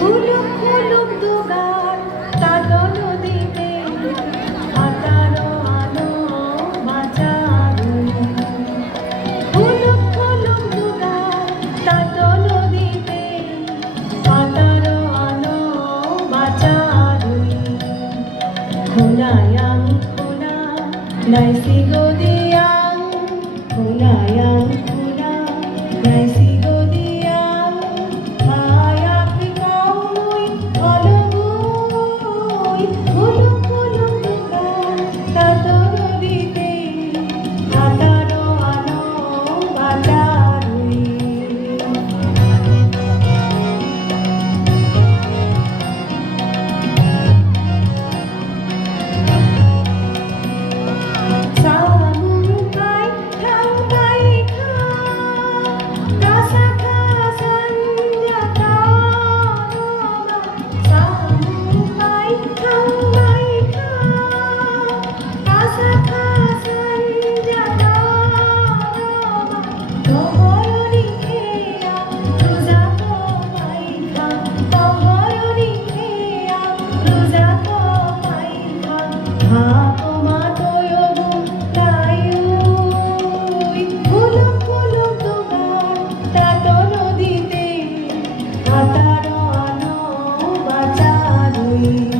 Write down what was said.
খুলুক খুলুক দুগার তাতো নদীতে হাতারো আলো বাঁচারুই। খুলুক খুলুক দুগার তাতো নদীতে হাতারো আলো বাঁচারুই। খুনায়াং খুনা নাই সিগদিয়াং খুনায়াং খুনা নাই সিগদিয়াং মায়াক কাউই অলগুই। খুলুক খুলুক দুগার তাতো নদীতে হাতারো আলো বাঁচারুই। Hattaro ano bacarui.